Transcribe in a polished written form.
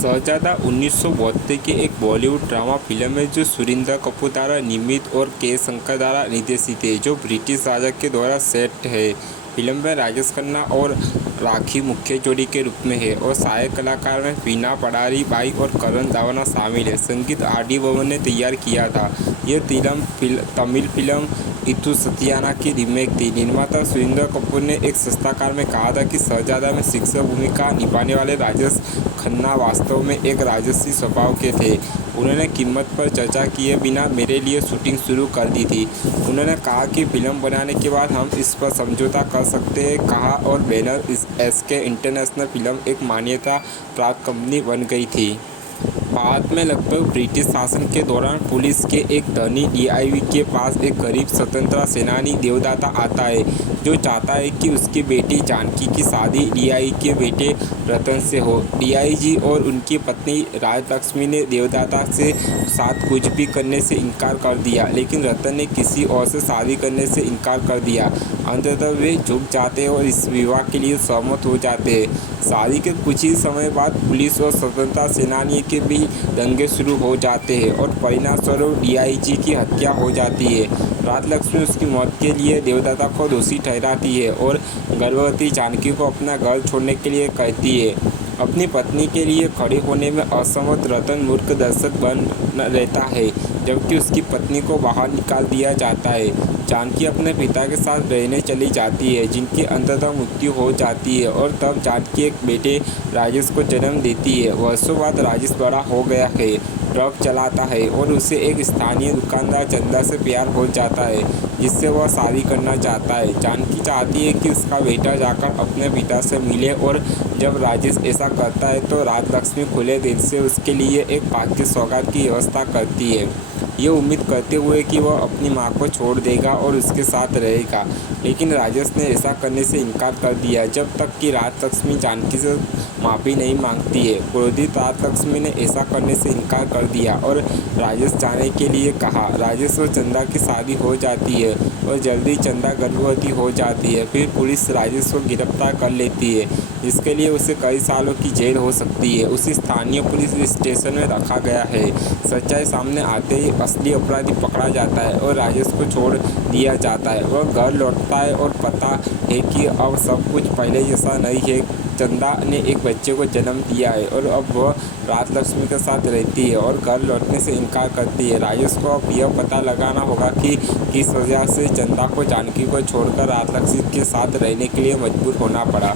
शहजादा 1972 की एक Bollywood drama film है जो सुरिंदर कपूर द्वारा निर्मित और के शंकर द्वारा निर्देशित है, जो ब्रिटिश राजा के द्वारा सेट है। फिल्म में राजेश खन्ना और राखी मुख्य जोड़ी के रूप में है और सहायक कलाकार में वीना पडारी बाई और करण दावना शामिल है। संगीत आर.डी. बर्मन ने तैयार किया था। यह तमिल फिल्म इथु सत्याना की रीमेक थी। निर्माता सुरिंदर कपूर ने एक साक्षात्कार में कहा था कि शहजादा में शिक्षक भूमिका निभाने वाले राजेश खन्ना वास्तव में एक राजसी स्वभाव के थे। उन्होंने कीमत पर चर्चा किए बिना मेरे लिए शूटिंग शुरू कर दी थी। उन्होंने कहा कि फिल्म बनाने के बाद हम इस पर समझौता कर सकते हैं कहा और बैनर एसके इंटरनेशनल फिल्म एक मान्यता प्राप्त कंपनी बन गई थी। बाद में लगभग ब्रिटिश शासन के दौरान पुलिस के एक धनी डीआईजी के पास एक गरीब स्वतंत्रता सेनानी देवदाता आता है जो चाहता है कि उसकी बेटी जानकी की शादी डीआईजी के बेटे रतन से हो। डीआईजी और उनकी पत्नी राजलक्ष्मी ने देवदाता से साथ कुछ भी करने से इनकार कर दिया, लेकिन रतन ने किसी और से शादी करने से इनकार कर दिया। अंततः वे झुक जाते हैं और इस विवाह के लिए सहमत हो जाते हैं। शादी के कुछ ही समय बाद पुलिस और स्वतंत्रता सेनानी के बीच दंगे शुरू हो जाते हैं और परिणामस्वरूप डीआईजी की हत्या हो जाती है। राजलक्ष्मी उसकी मौत के लिए देवदाता को दोषी ठहराती है और गर्भवती जानकी को अपना घर छोड़ने के लिए कहती है। अपनी पत्नी के लिए खड़े होने में असमर्थ रतन मूर्ख दर्शक बन रहता है, जबकि उसकी पत्नी को बाहर निकाल दिया जाता है। जानकी अपने पिता के साथ रहने चली जाती है, जिनकी अंततः मृत्यु हो जाती है और तब जानकी एक बेटे राजेश को जन्म देती है। वर्षों बाद राजेश बड़ा हो गया है, ट्रक चलाता है और उसे एक स्थानीय दुकानदार चंदा से प्यार हो जाता है, जिससे वह शादी करना चाहता है। जानकी चाहती है कि उसका बेटा जाकर अपने पिता से मिले और जब राजेश ऐसा करता है तो राजलक्ष्मी खुले दिल से उसके लिए एक पार्टी सौगात की व्यवस्था करती है, ये उम्मीद करते हुए कि वह अपनी मां को छोड़ देगा और उसके साथ रहेगा। लेकिन राजेश ने ऐसा करने से इनकार कर दिया जब तक कि राजलक्ष्मी जानकी से माफ़ी नहीं मांगती है। क्रोधित राजलक्ष्मी ने ऐसा करने से इनकार कर दिया और राजेश जाने के लिए कहा। राजेश और चंदा की शादी हो जाती है और जल्दी चंदा गर्भवती हो जाती है। फिर पुलिस राजेश को गिरफ्तार कर लेती है, जिसके लिए उसे कई सालों की जेल हो सकती है। उसे स्थानीय पुलिस स्टेशन में रखा गया है। सच्चाई सामने आते ही असली अपराधी पकड़ा जाता है और राजेश को छोड़ दिया जाता है। वह घर लौटता है और पता है कि अब सब कुछ पहले जैसा नहीं है। चंदा ने एक बच्चे को जन्म दिया है और अब वह राजलक्ष्मी के साथ रहती है और घर लौटने से इनकार करती है। राजेश को अब यह पता लगाना होगा कि किस वजह से चंदा को जानकी को छोड़कर राजलक्ष्मी के साथ रहने के लिए मजबूर होना पड़ा।